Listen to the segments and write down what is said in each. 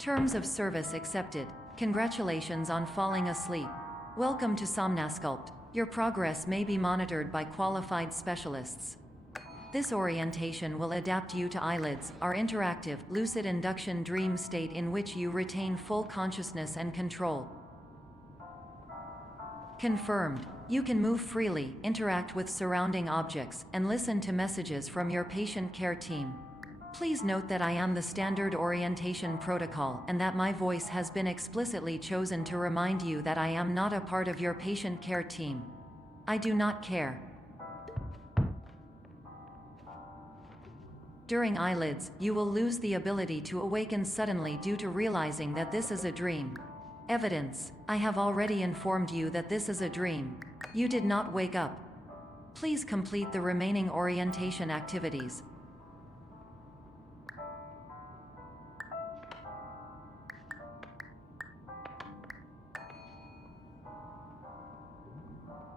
Terms of service accepted. Congratulations on falling asleep. Welcome to Somnasculpt. Your progress may be monitored by qualified specialists. This orientation will adapt you to eyelids, our interactive, lucid induction dream state in which you retain full consciousness and control. Confirmed. You can move freely, interact with surrounding objects, and listen to messages from your patient care team. Please note that I am the standard orientation protocol and that my voice has been explicitly chosen to remind you that I am not a part of your patient care team. I do not care. During eyelids, you will lose the ability to awaken suddenly due to realizing that this is a dream. Evidence. I have already informed you that this is a dream. You did not wake up. Please complete the remaining orientation activities.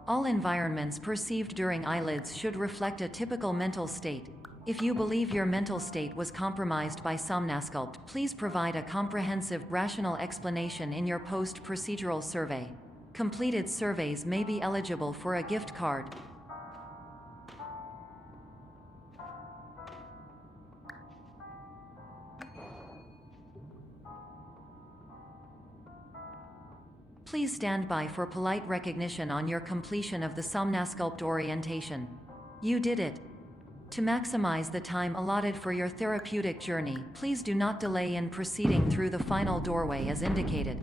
All environments perceived during eyelids should reflect a typical mental state. If you believe your mental state was compromised by Somnasculpt, please provide a comprehensive, rational explanation in your post-procedural survey. Completed surveys may be eligible for a gift card. Please stand by for polite recognition on your completion of the Somnasculpt orientation. You did it. To maximize the time allotted for your therapeutic journey, please do not delay in proceeding through the final doorway as indicated.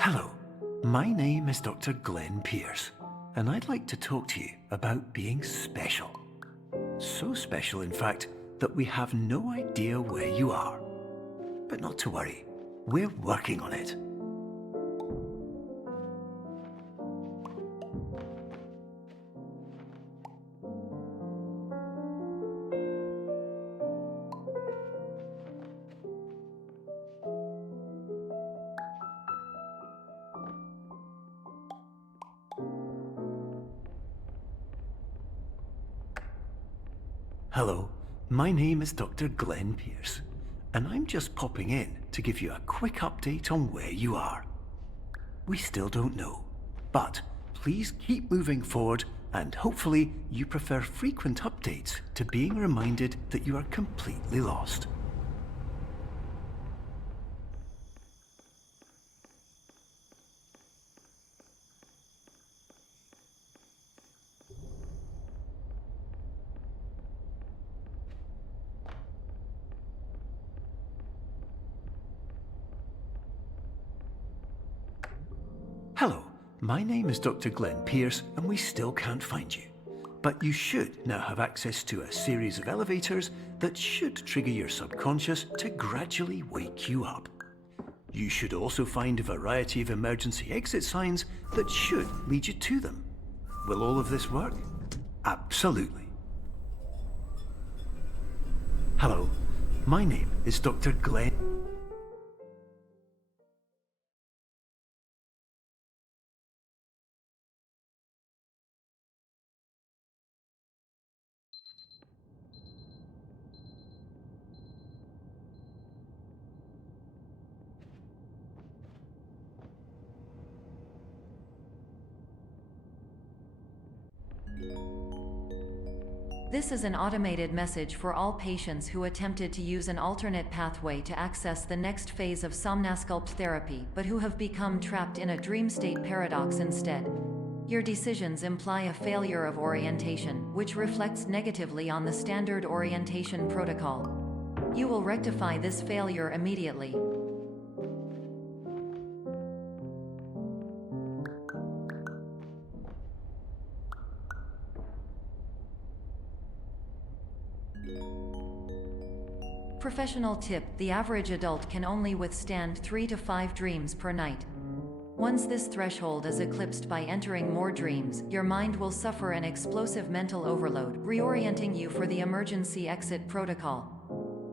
Hello, my name is Dr. Glenn Pierce, and I'd like to talk to you about being special. So special, in fact, that we have no idea where you are. But not to worry, we're working on it. Hello, my name is Dr. Glenn Pierce, and I'm just popping in to give you a quick update on where you are. We still don't know, but please keep moving forward, and hopefully you prefer frequent updates to being reminded that you are completely lost. Hello, my name is Dr. Glenn Pierce, and we still can't find you. But you should now have access to a series of elevators that should trigger your subconscious to gradually wake you up. You should also find a variety of emergency exit signs that should lead you to them. Will all of this work? Absolutely. Hello, my name is Dr. Glenn. This is an automated message for all patients who attempted to use an alternate pathway to access the next phase of somnasculpt therapy but who have become trapped in a dream state paradox instead. Your decisions imply a failure of orientation, which reflects negatively on the standard orientation protocol. You will rectify this failure immediately. Professional tip: the average adult can only withstand 3 to 5 dreams per night. Once this threshold is eclipsed by entering more dreams, your mind will suffer an explosive mental overload, reorienting you for the emergency exit protocol.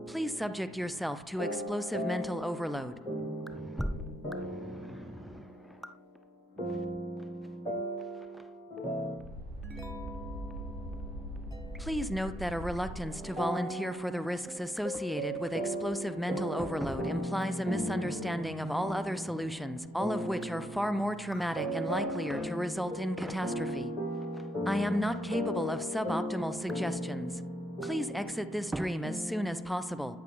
Please subject yourself to explosive mental overload. Please note that a reluctance to volunteer for the risks associated with explosive mental overload implies a misunderstanding of all other solutions, all of which are far more traumatic and likelier to result in catastrophe. I am not capable of suboptimal suggestions. Please exit this dream as soon as possible.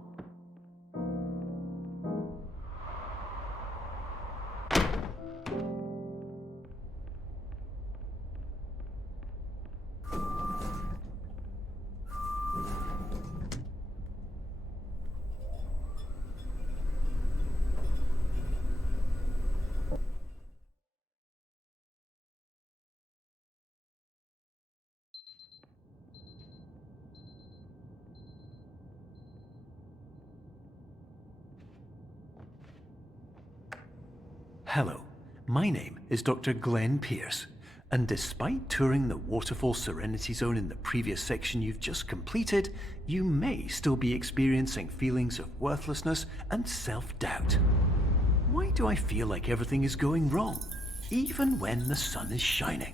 Hello, my name is Dr. Glenn Pierce, and despite touring the Waterfall Serenity Zone in the previous section you've just completed, you may still be experiencing feelings of worthlessness and self-doubt. Why do I feel like everything is going wrong, even when the sun is shining?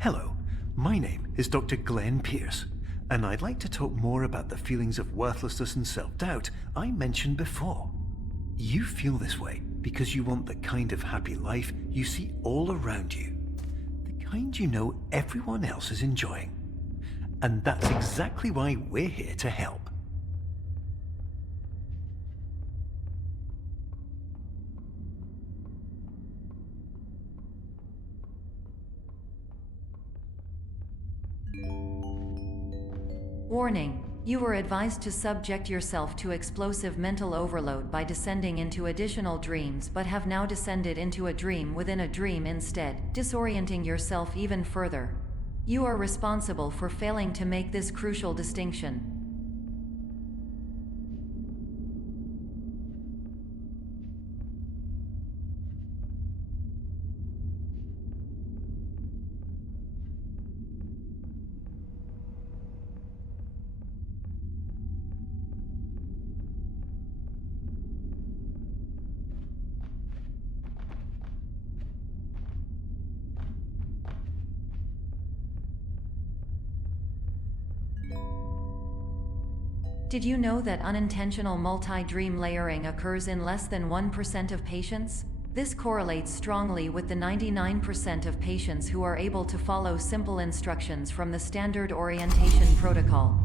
Hello, my name is Dr. Glenn Pierce, and I'd like to talk more about the feelings of worthlessness and self-doubt I mentioned before. You feel this way because you want the kind of happy life you see all around you, the kind you know everyone else is enjoying. And that's exactly why we're here to help. Warning: you were advised to subject yourself to explosive mental overload by descending into additional dreams, but have now descended into a dream within a dream instead, disorienting yourself even further. You are responsible for failing to make this crucial distinction. Did you know that unintentional multi-dream layering occurs in less than 1% of patients? This correlates strongly with the 99% of patients who are able to follow simple instructions from the standard orientation protocol.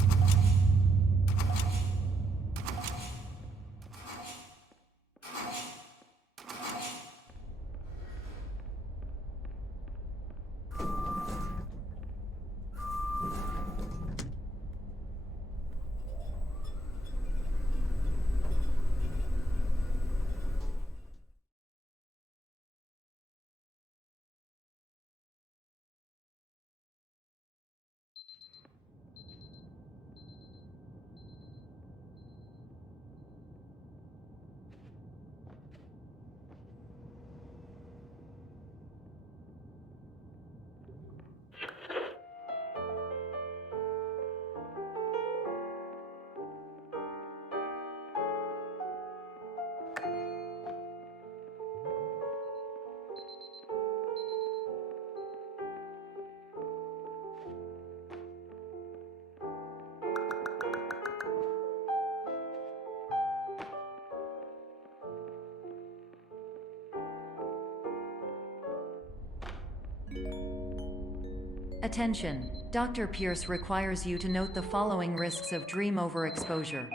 Attention! Dr. Pierce requires you to note the following risks of dream overexposure.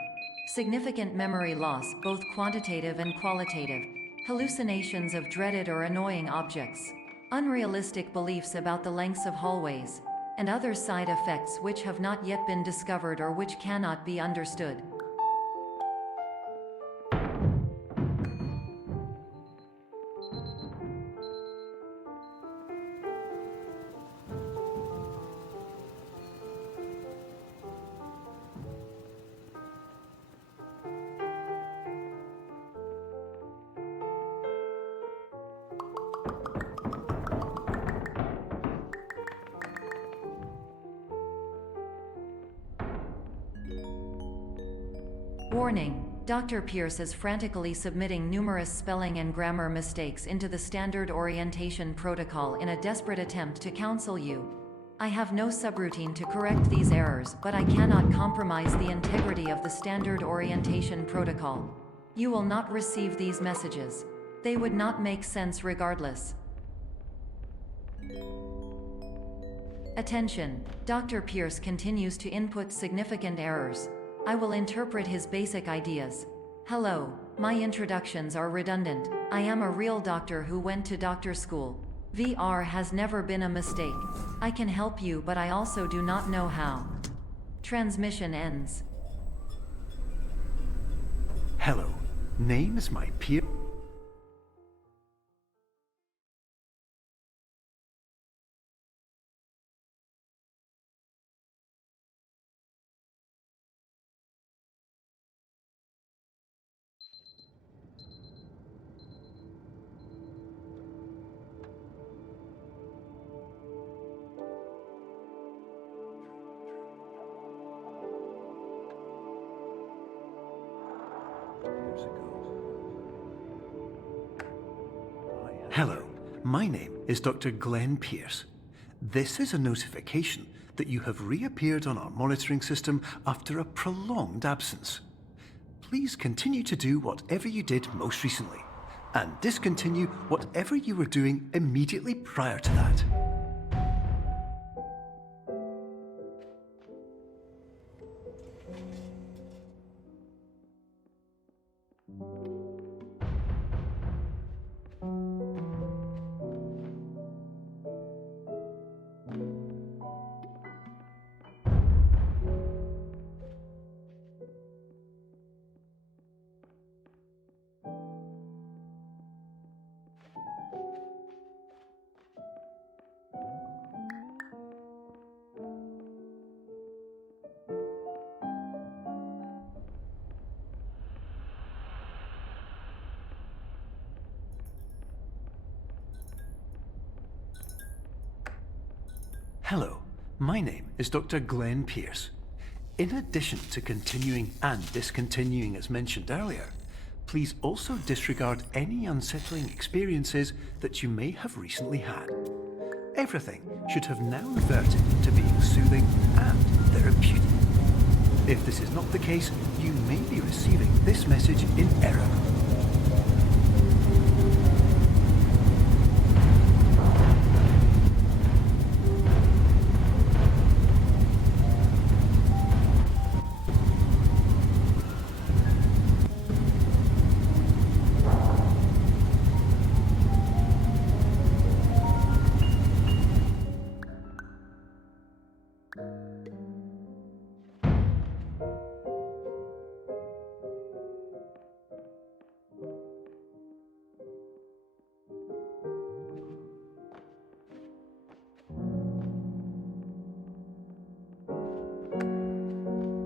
Significant memory loss, both quantitative and qualitative. Hallucinations of dreaded or annoying objects. Unrealistic beliefs about the lengths of hallways. And other side effects which have not yet been discovered or which cannot be understood. Warning! Dr. Pierce is frantically submitting numerous spelling and grammar mistakes into the standard orientation protocol in a desperate attempt to counsel you. I have no subroutine to correct these errors, but I cannot compromise the integrity of the standard orientation protocol. You will not receive these messages. They would not make sense regardless. Attention! Dr. Pierce continues to input significant errors. I will interpret his basic ideas. Hello, my introductions are redundant. I am a real doctor who went to doctor school. VR has never been a mistake. I can help you, but I also do not know how. Transmission ends. Hello, name is my peer. Hello, my name is Dr. Glenn Pierce. This is a notification that you have reappeared on our monitoring system after a prolonged absence. Please continue to do whatever you did most recently, and discontinue whatever you were doing immediately prior to that. Hello, my name is Dr. Glenn Pierce. In addition to continuing and discontinuing as mentioned earlier, please also disregard any unsettling experiences that you may have recently had. Everything should have now reverted to being soothing and therapeutic. If this is not the case, you may be receiving this message in error.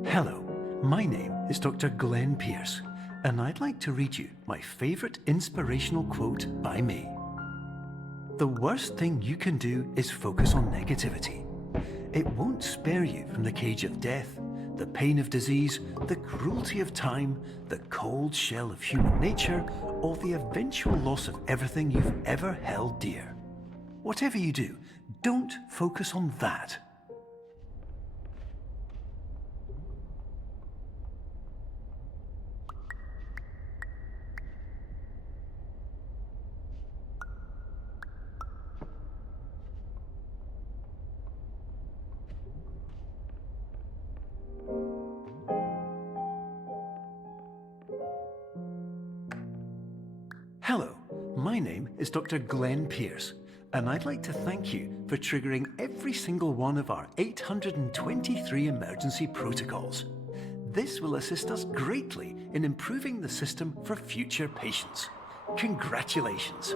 Hello, my name is Dr. Glenn Pierce, and I'd like to read you my favorite inspirational quote by me. The worst thing you can do is focus on negativity. It won't spare you from the cage of death, the pain of disease, the cruelty of time, the cold shell of human nature, or the eventual loss of everything you've ever held dear. Whatever you do, don't focus on that. is Dr. Glenn Pierce, and I'd like to thank you for triggering every single one of our 823 emergency protocols. This will assist us greatly in improving the system for future patients. Congratulations.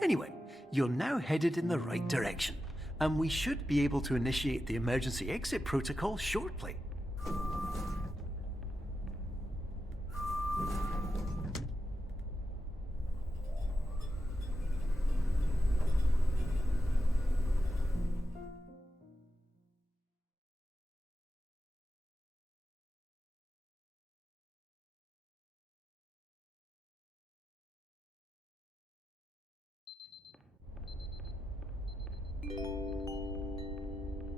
Anyway, you're now headed in the right direction, and we should be able to initiate the emergency exit protocol shortly.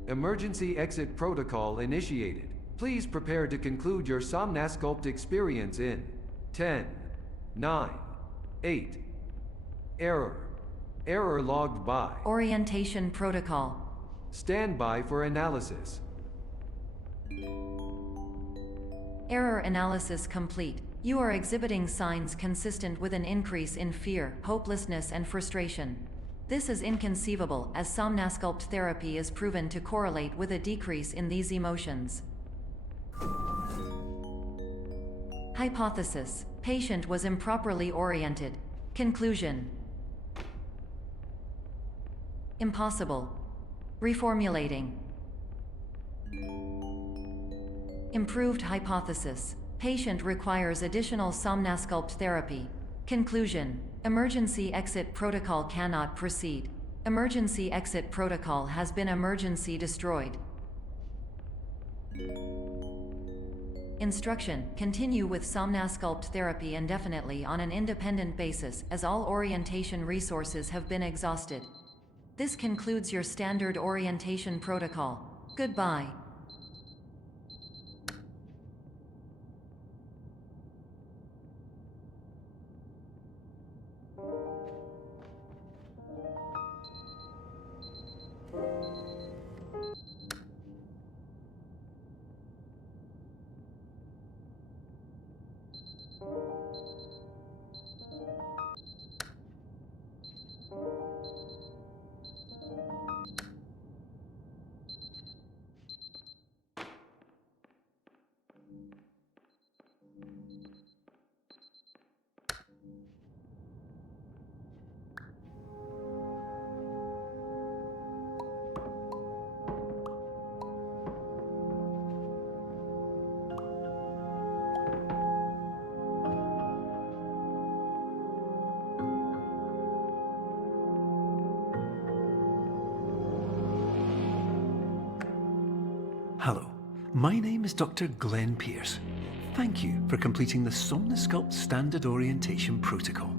Emergency exit protocol initiated. Please prepare to conclude your Somnasculpt experience in 10, 9, 8. Error logged by. Orientation protocol. Stand by for analysis. Error analysis complete. You are exhibiting signs consistent with an increase in fear, hopelessness, and frustration. This is inconceivable, as Somnasculpt therapy is proven to correlate with a decrease in these emotions. Hypothesis: patient was improperly oriented. Conclusion: impossible. Reformulating. Improved hypothesis: patient requires additional Somnasculpt therapy. Conclusion: emergency exit protocol cannot proceed. Emergency exit protocol has been emergency destroyed. Instruction: continue with Somnasculpt therapy indefinitely on an independent basis, as all orientation resources have been exhausted. This concludes your standard orientation protocol. Goodbye. Hello, my name is Dr. Glenn Pierce. Thank you for completing the Somnasculpt Standard Orientation Protocol.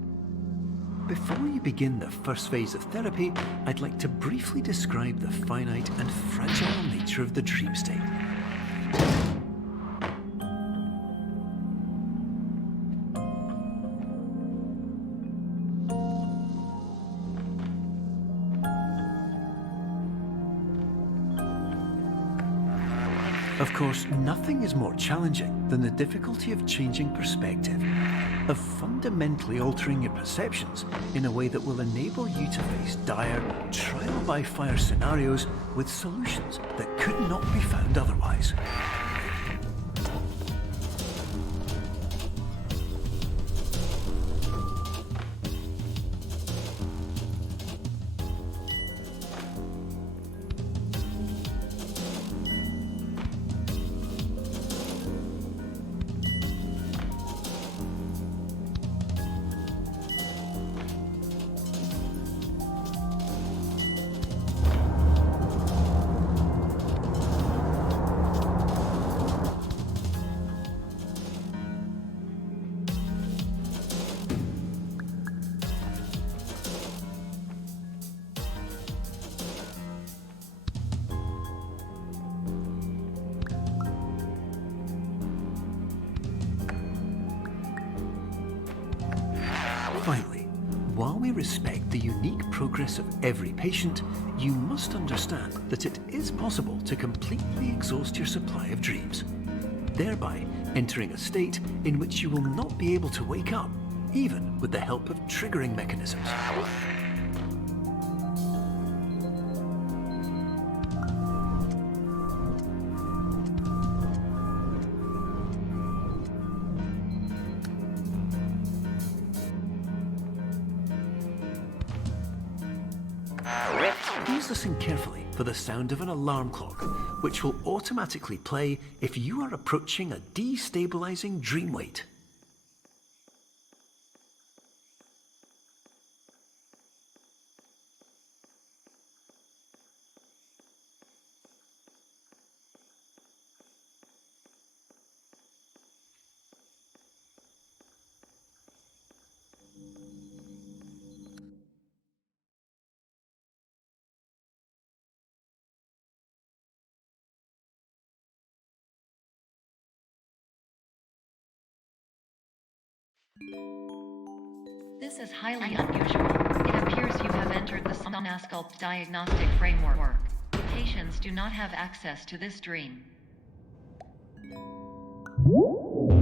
Before you begin the first phase of therapy, I'd like to briefly describe the finite and fragile nature of the dream state. Of course, nothing is more challenging than the difficulty of changing perspective, of fundamentally altering your perceptions in a way that will enable you to face dire, trial-by-fire scenarios with solutions that could not be found otherwise. Finally, while we respect the unique progress of every patient, you must understand that it is possible to completely exhaust your supply of dreams, thereby entering a state in which you will not be able to wake up even with the help of triggering mechanisms. Please listen carefully for the sound of an alarm clock, which will automatically play if you are approaching a destabilizing dream weight. This is highly unusual. It appears you have entered the Somnasculpt diagnostic framework. Patients do not have access to this dream.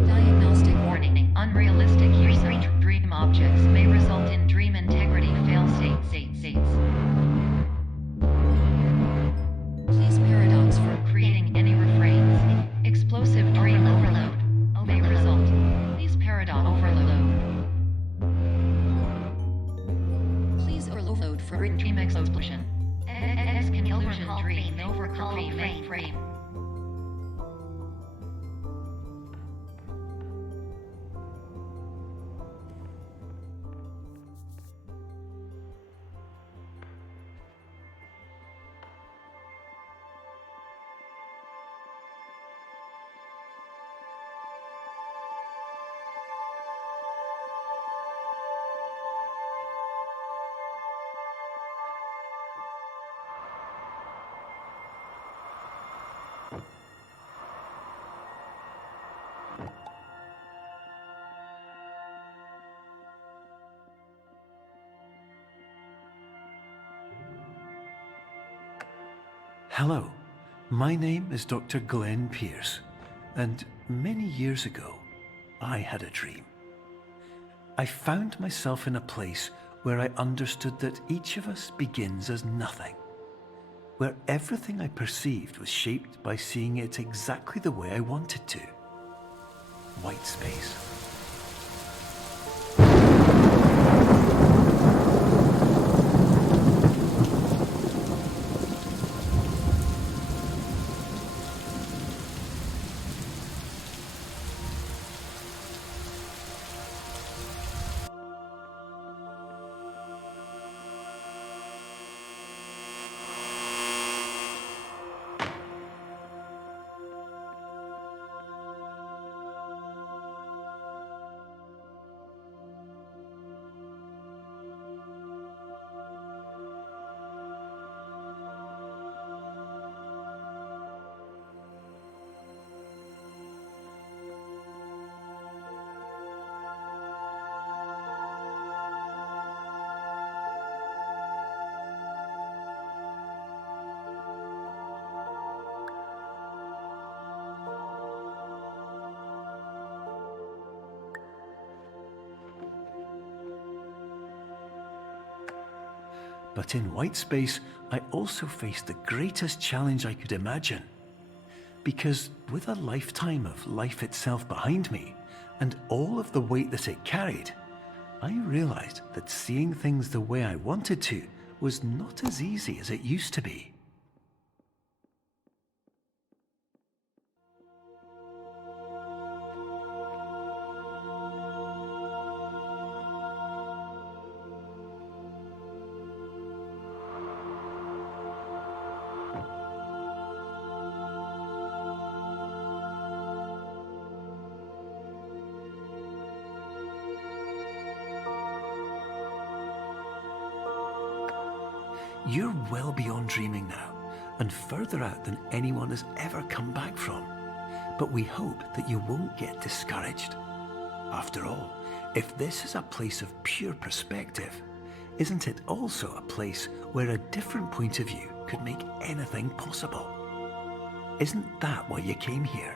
Diagnostic warning. Unrealistic use of dream objects may result in dream integrity fail-states. Please paradox from creating any refrains. Explosive dream overload may result. Please paradox overload. Please overload for dream explosion. Conclusion dream overcall frame. Hello, my name is Dr. Glenn Pierce, and many years ago, I had a dream. I found myself in a place where I understood that each of us begins as nothing, where everything I perceived was shaped by seeing it exactly the way I wanted to. White space. But in white space, I also faced the greatest challenge I could imagine. Because with a lifetime of life itself behind me, and all of the weight that it carried, I realized that seeing things the way I wanted to was not as easy as it used to be. You're well beyond dreaming now, and further out than anyone has ever come back from. But we hope that you won't get discouraged. After all, if this is a place of pure perspective, isn't it also a place where a different point of view could make anything possible? Isn't that why you came here?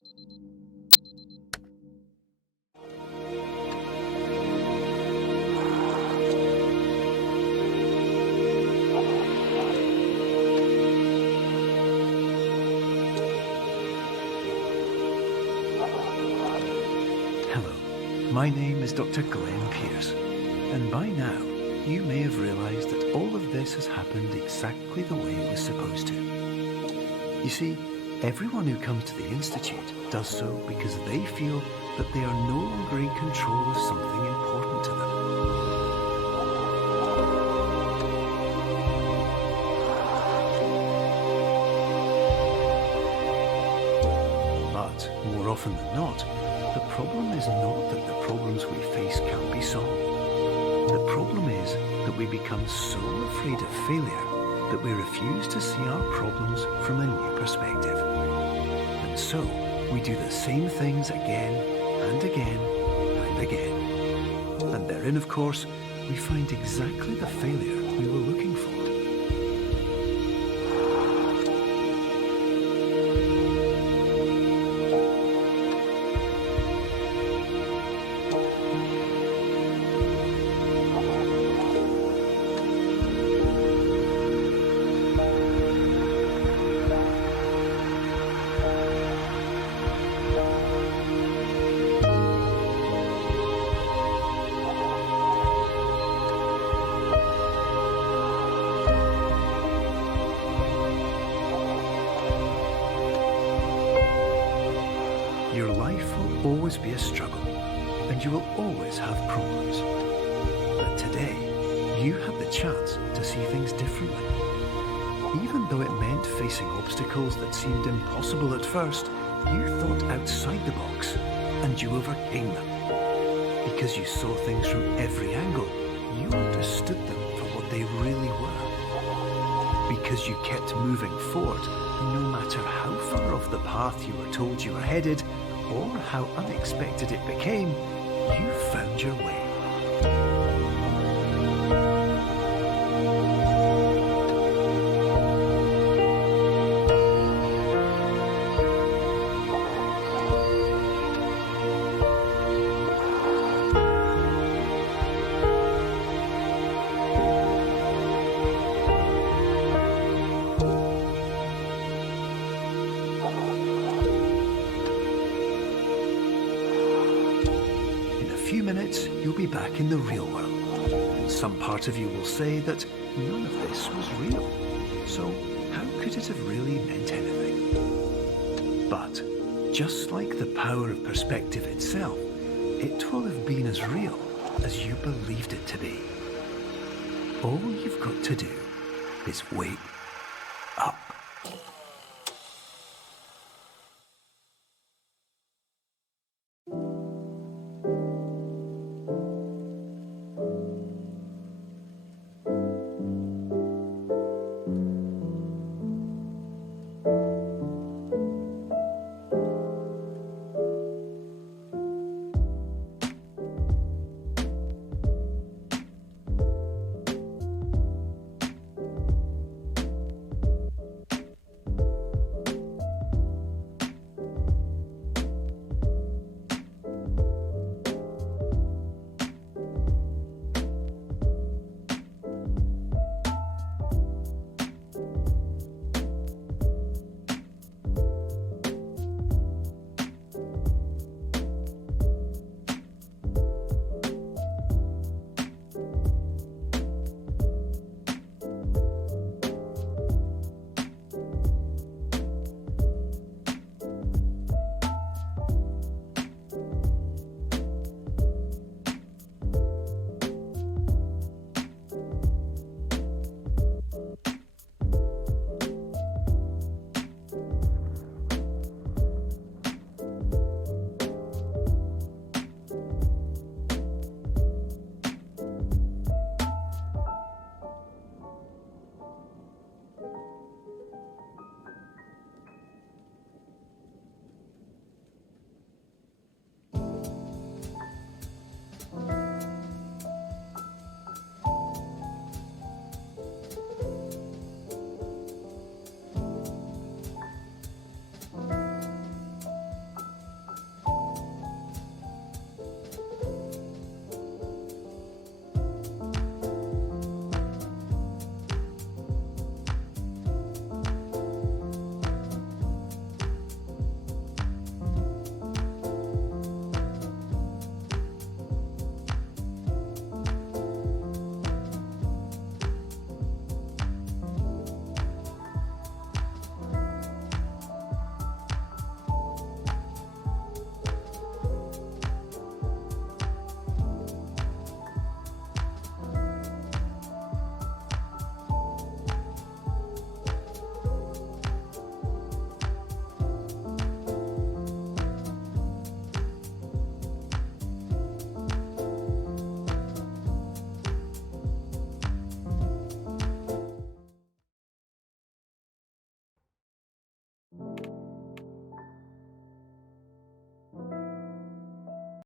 Hello, my name is Dr. Glenn Pierce, and by now you may have realised that all of this has happened exactly the way it was supposed to. You see, everyone who comes to the Institute does so because they feel that they are no longer in control of something important to them. But more often than not, the problem is not that the problems we face can't be solved. The problem is that we become so afraid of failure that we refuse to see our problems from a new perspective. And so, we do the same things again and again and again. And therein, of course, we find exactly the failure we were looking for. Your life will always be a struggle, and you will always have problems. But today, you have the chance to see things differently. Even though it meant facing obstacles that seemed impossible at first, you thought outside the box, and you overcame them. Because you saw things from every angle, you understood them for what they really were. Because you kept moving forward, no matter how far off the path you were told you were headed, or how unexpected it became, you found your way. In a few minutes, you'll be back in the real world. And some part of you will say that none of this was real. So how could it have really meant anything? But just like the power of perspective itself, it will have been as real as you believed it to be. All you've got to do is wake up.